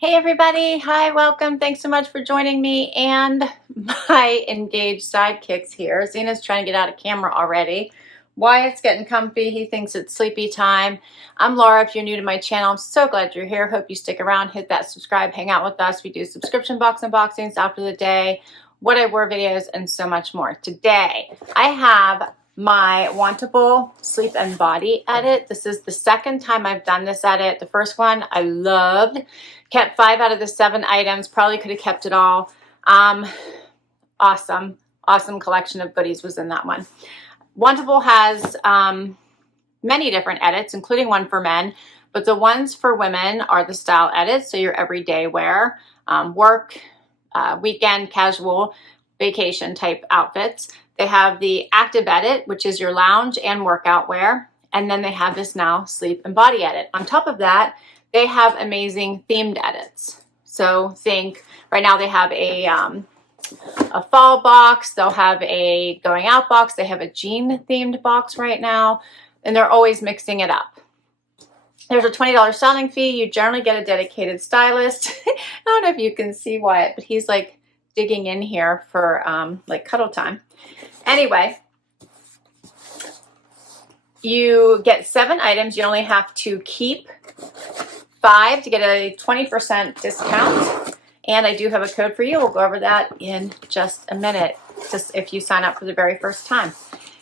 Hey everybody, hi, welcome. Thanks so much for joining me and my engaged sidekicks here. Zena's trying to get out of camera already. Wyatt's getting comfy. He thinks it's sleepy time. I'm Laura. If you're new to my channel, I'm so glad you're here. Hope you stick around, hit that subscribe, hang out with us. We do subscription box unboxings after the day, what I wore videos, and so much more. Today, I have my Wantable Sleep and Body edit. This is the second time I've done this edit. The first one I loved. Kept 5 out of the 7 items. Probably could have kept it all. Awesome collection of goodies was in that one. Wantable has many different edits, including one for men, but the ones for women are the style edits, so your everyday wear, work, weekend, casual, vacation type outfits. They have the active edit, which is your lounge and workout wear, and then they have this now sleep and body edit. On top of that, they have amazing themed edits. So think, right now they have a fall box, they'll have a going out box, they have a jean themed box right now, and they're always mixing it up. There's a $20 styling fee. You generally get a dedicated stylist. I don't know if you can see Wyatt, but he's like digging in here for like cuddle time. Anyway, you get 7 items. You only have to keep 5 to get a 20% discount. And I do have a code for you. We'll go over that in just a minute, just if you sign up for the very first time.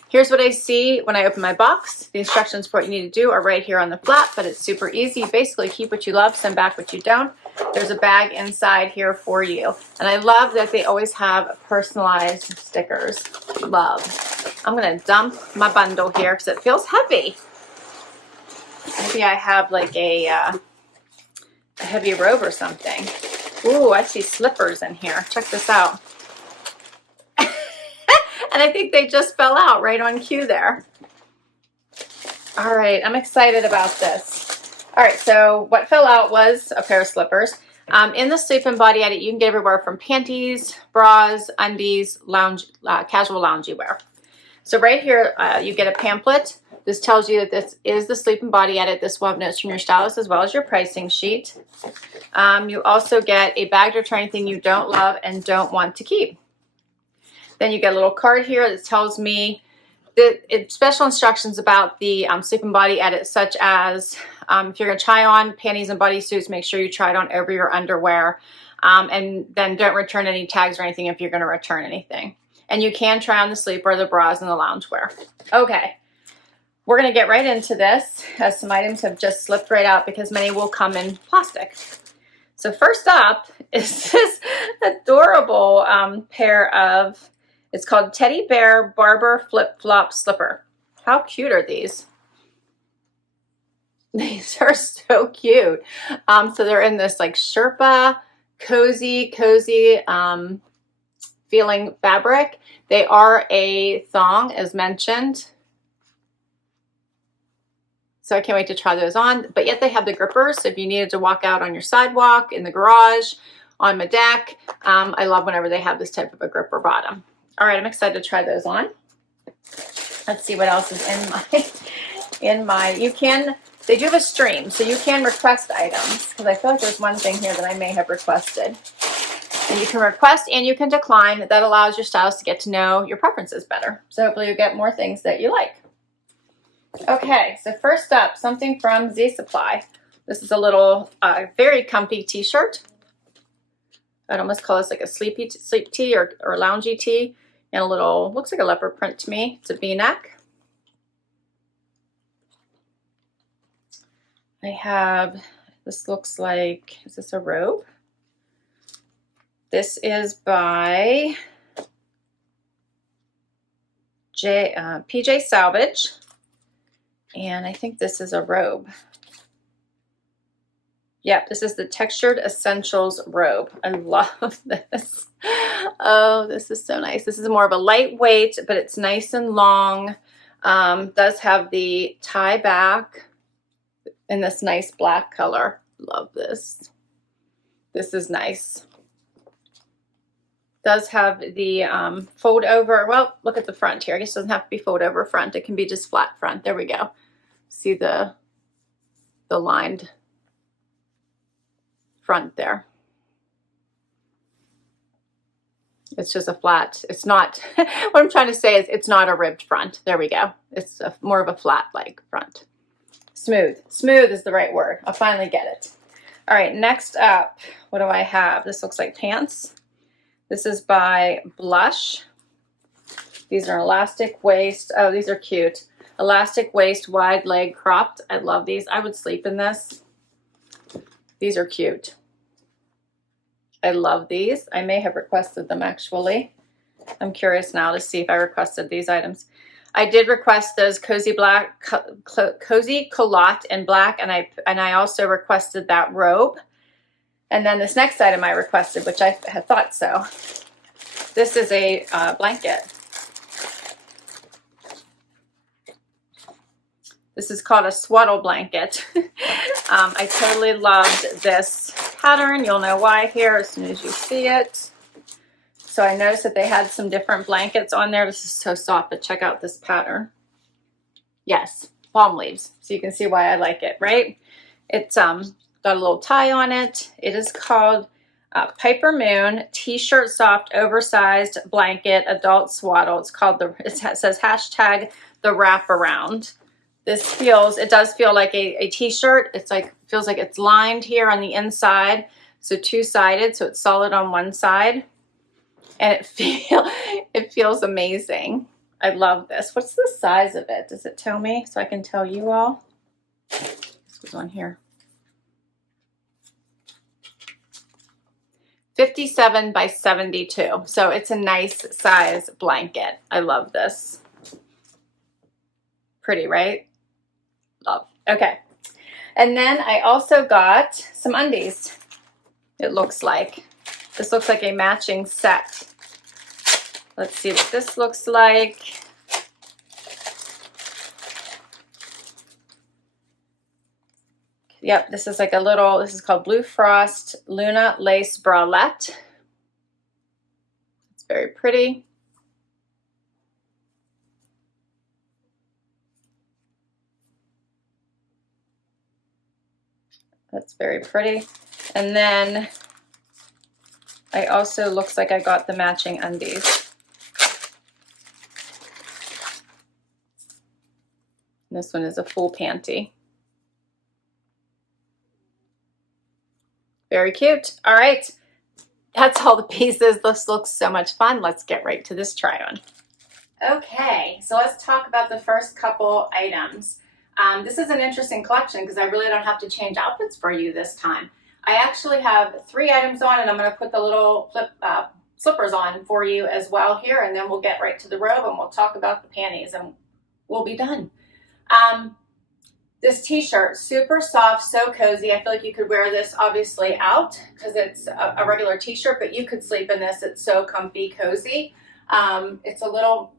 Here's what I see when I open my box. The instructions for what you need to do are right here on the flap, but it's super easy. You basically keep what you love, send back what you don't. There's a bag inside here for you. And I love that they always have personalized stickers. Love. I'm gonna dump my bundle here because it feels heavy. Maybe I have like a heavy robe or something. Ooh, I see slippers in here. Check this out. And I think they just fell out right on cue there. All right, I'm excited about this. All right, so what fell out was a pair of slippers. In the sleep and body edit, you can get everywhere from panties, bras, undies, casual loungy wear. So right here, you get a pamphlet. This tells you that this is the sleep and body edit. This will have notes from your stylist as well as your pricing sheet. You also get a bag to return anything you don't love and don't want to keep. Then you get a little card here that tells me special instructions about the sleep and body edit, such as if you're going to try on panties and bodysuits, make sure you try it on over your underwear. And then don't return any tags or anything if you're going to return anything. And you can try on the sleepwear, the bras, and the loungewear. Okay, we're going to get right into this, as some items have just slipped right out because many will come in plastic. So first up is this adorable pair of, it's called Teddy Bear Berber Flip Flop Slipper. How cute are these? These are so cute. So they're in this like Sherpa, cozy feeling fabric. They are a thong, as mentioned. So I can't wait to try those on, but yet they have the grippers. So if you needed to walk out on your sidewalk, in the garage, on my deck, I love whenever they have this type of a gripper bottom. All right, I'm excited to try those on. Let's see what else is in my, they do have a stream, so you can request items, because I feel like there's one thing here that I may have requested. And you can request and you can decline. That allows your stylist to get to know your preferences better. So hopefully you'll get more things that you like. Okay, so first up, something from Z Supply. This is a little very comfy t-shirt. I'd almost call this like a sleep tee or loungy tee. And a little, looks like a leopard print to me. It's a V-neck. I have, this looks like, is this a robe? This is by PJ Salvage. And I think this is a robe. Yep, this is the Textured Essentials robe. I love this. Oh, this is so nice. This is more of a lightweight, but it's nice and long. Does have the tie back in this nice black color. Love this. This is nice. Does have the fold over. Well, look at the front here. I guess it doesn't have to be fold over front. It can be just flat front. There we go. See the lined front there. It's just a flat, it's not, what I'm trying to say is it's not a ribbed front. There we go. It's more of a flat like front. Smooth. Smooth is the right word. I'll finally get it. All right, next up, what do I have? This looks like pants. This is by Blush. These are elastic waist. Oh, these are cute. Elastic waist, wide leg cropped. I love these. I would sleep in this. These are cute. I love these. I may have requested them actually. I'm curious now to see if I requested these items. I did request those cozy black, cozy culotte in black, and I also requested that robe. And then this next item I requested, which I had thought so. This is a blanket. This is called a swaddle blanket. I totally loved this pattern. You'll know why here as soon as you see it. So I noticed that they had some different blankets on there. This is so soft, but check out this pattern. Yes, palm leaves. So you can see why I like it, right? It's got a little tie on it. It is called Piper Moon T-shirt soft oversized blanket adult swaddle. It's called it says hashtag the wraparound. It does feel like a t-shirt. It's like, feels like it's lined here on the inside. So two-sided, so it's solid on one side. And it feels amazing. I love this. What's the size of it? Does it tell me so I can tell you all? This was on here. 57 by 72. So it's a nice size blanket. I love this. Pretty, right? Love. Okay. And then I also got some undies. It looks like. This looks like a matching set. Let's see what this looks like. Yep, this is like a little, this is called Blue Frost Luna Lace Bralette. It's very pretty. That's very pretty. And then I also, looks like I got the matching undies. And this one is a full panty. Very cute. All right. That's all the pieces. This looks so much fun. Let's get right to this try on. Okay, so let's talk about the first couple items. This is an interesting collection because I really don't have to change outfits for you this time. I actually have 3 items on, and I'm going to put the little slippers on for you as well here, and then we'll get right to the robe and we'll talk about the panties and we'll be done. This t-shirt, super soft, so cozy. I feel like you could wear this obviously out because it's a regular t-shirt, but you could sleep in this. It's so comfy, cozy. It's a little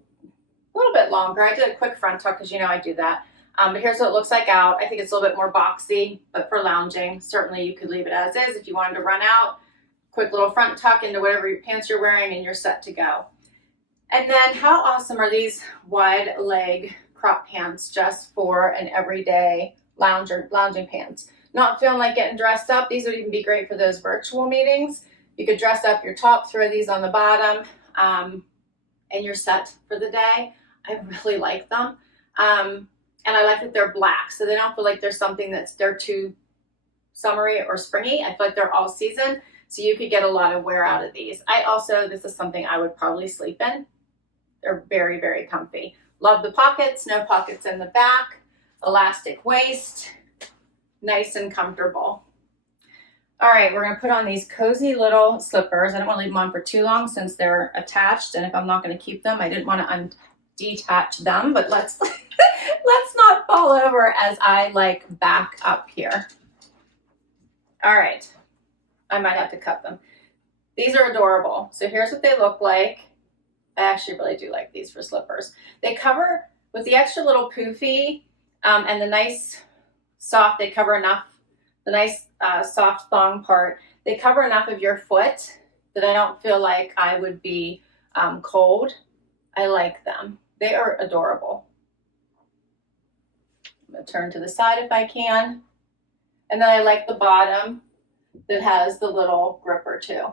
bit longer. I did a quick front tuck because you know I do that. But here's what it looks like out. I think it's a little bit more boxy, but for lounging, certainly you could leave it as is. If you wanted to run out, quick little front tuck into whatever pants you're wearing and you're set to go. And then how awesome are these wide leg crop pants just for an everyday lounging pants? Not feeling like getting dressed up. These would even be great for those virtual meetings. You could dress up your top, throw these on the bottom, and you're set for the day. I really like them. And I like that they're black, so they don't feel like there's something they're too summery or springy. I feel like they're all season, so you could get a lot of wear out of these. This is something I would probably sleep in. They're very, very comfy. Love the pockets, no pockets in the back, elastic waist, nice and comfortable. All right, we're gonna put on these cozy little slippers. I don't wanna leave them on for too long since they're attached, and if I'm not gonna keep them, I didn't wanna detach them, but let's not fall over as I like back up here. All right, I might have to cut them. These are adorable. So here's what they look like. I actually really do like these for slippers. They cover, with the extra little poofy and the nice soft, they cover enough, the nice soft thong part, they cover enough of your foot that I don't feel like I would be cold. I like them. They are adorable. I'm gonna turn to the side if I can. And then I like the bottom. that has the little gripper too.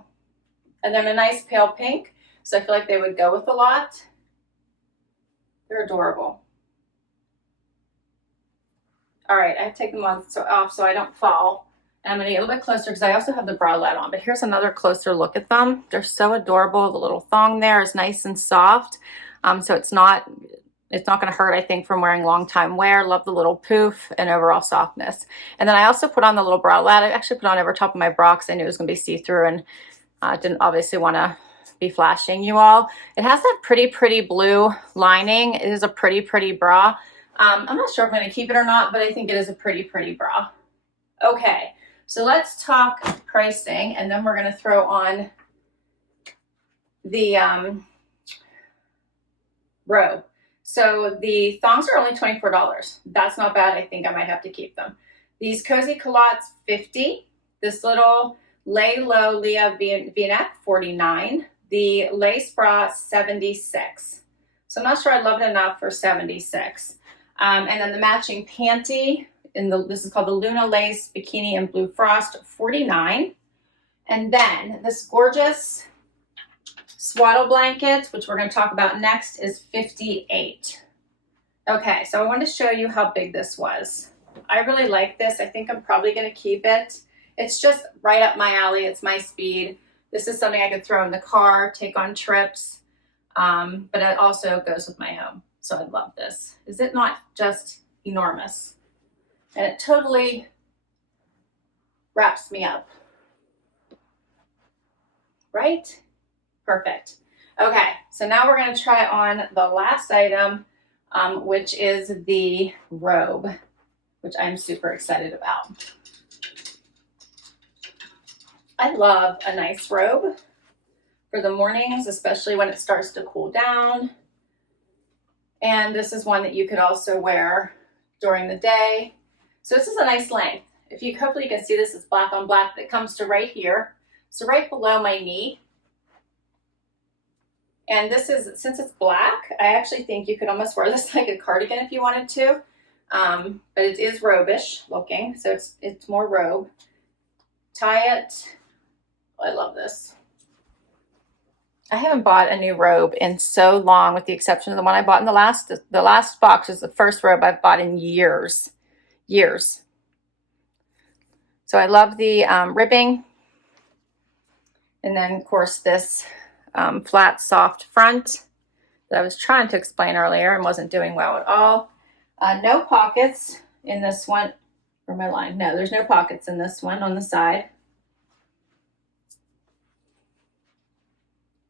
And then a nice pale pink, so I feel like they would go with a lot. They're adorable. All right, I have to take them off so I don't fall. And I'm gonna get a little bit closer because I also have the bralette on, but here's another closer look at them. They're so adorable. The little thong there is nice and soft. So it's not gonna hurt, I think, from wearing long time wear. Love the little poof and overall softness. And then I also put on the little bralette. I actually put on over top of my bra because I knew it was gonna be see-through, and didn't obviously wanna be flashing you all. It has that pretty blue lining. It is a pretty bra. I'm not sure if I'm going to keep it or not, but I think it is a pretty bra. Okay, so let's talk pricing, and then we're going to throw on the robe. So the thongs are only $24. That's not bad. I think I might have to keep them. These cozy culottes, $50. This little lay low Leah V-neck, $49. The lace bra, $76. So I'm not sure I love it enough for $76. And then the matching panty, this is called the Luna Lace Bikini in Blue Frost, $49. And then this gorgeous swaddle blanket, which we're going to talk about next, is $58. Okay, so I wanted to show you how big this was. I really like this. I think I'm probably going to keep it. It's just right up my alley. It's my speed. This is something I could throw in the car, take on trips, but it also goes with my home. So I love this. Is it not just enormous? And it totally wraps me up. Right? Perfect. Okay, so now we're going to try on the last item, which is the robe, which I'm super excited about. I love a nice robe for the mornings, especially when it starts to cool down. And this is one that you could also wear during the day. So this is a nice length. Hopefully you can see this is black on black. That comes to right here. So right below my knee. And this is, since it's black, I actually think you could almost wear this like a cardigan if you wanted to. But it is robe-ish looking, so it's more robe. Tie it. Oh, I love this. I haven't bought a new robe in so long, with the exception of the one I bought in the last box. Is the first robe I've bought in years. So I love the ribbing. And then, of course, this flat, soft front that I was trying to explain earlier and wasn't doing well at all. No pockets in this one. Where am I lying? No, there's no pockets in this one on the side.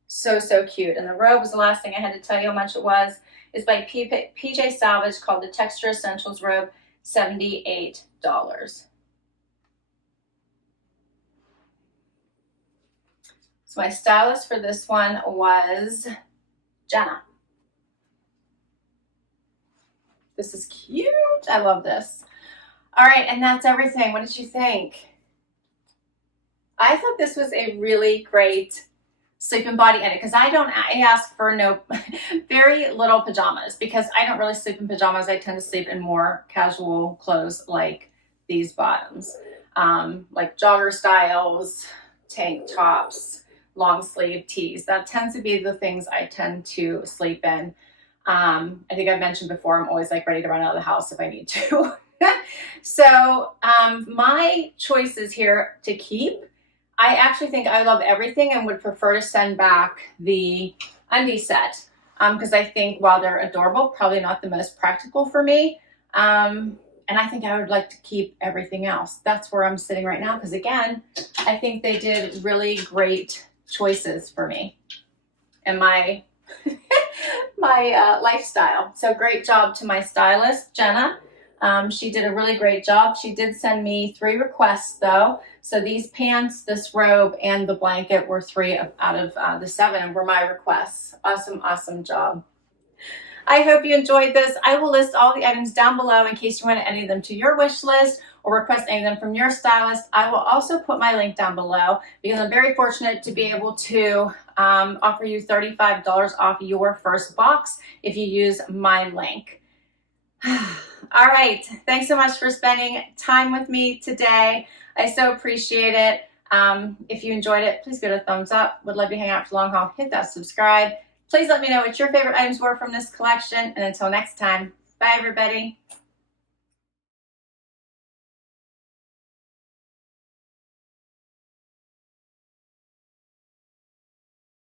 So cute. And the robe was the last thing I had to tell you how much it was. It's by PJ Salvage, called the Texture Essentials Robe, $78. So my stylist for this one was Jenna. This is cute. I love this. All right, and that's everything. What did you think? I thought this was a really great sleeping body edit, because I ask for very little pajamas, because I don't really sleep in pajamas. I tend to sleep in more casual clothes like these bottoms, like jogger styles, tank tops, long sleeve tees. That tends to be the things I tend to sleep in. I think I've mentioned before, I'm always like ready to run out of the house if I need to. So my choices here to keep, I actually think I love everything and would prefer to send back the undie set, because I think while they're adorable, probably not the most practical for me. And I think I would like to keep everything else. That's where I'm sitting right now, because again, I think they did really great choices for me and my lifestyle. So great job to my stylist, Jenna. She did a really great job. She did send me 3 requests though. So these pants, this robe, and the blanket were 3 out of the 7 and were my requests. Awesome job. I hope you enjoyed this. I will list all the items down below in case you want to add any of them to your wish list or request any of them from your stylist. I will also put my link down below, because I'm very fortunate to be able to offer you $35 off your first box if you use my link. All right, thanks so much for spending time with me today. I so appreciate it. If you enjoyed it, please give it a thumbs up. Would love to hang out for the long haul. Hit that subscribe. Please let me know what your favorite items were from this collection. And until next time, bye everybody.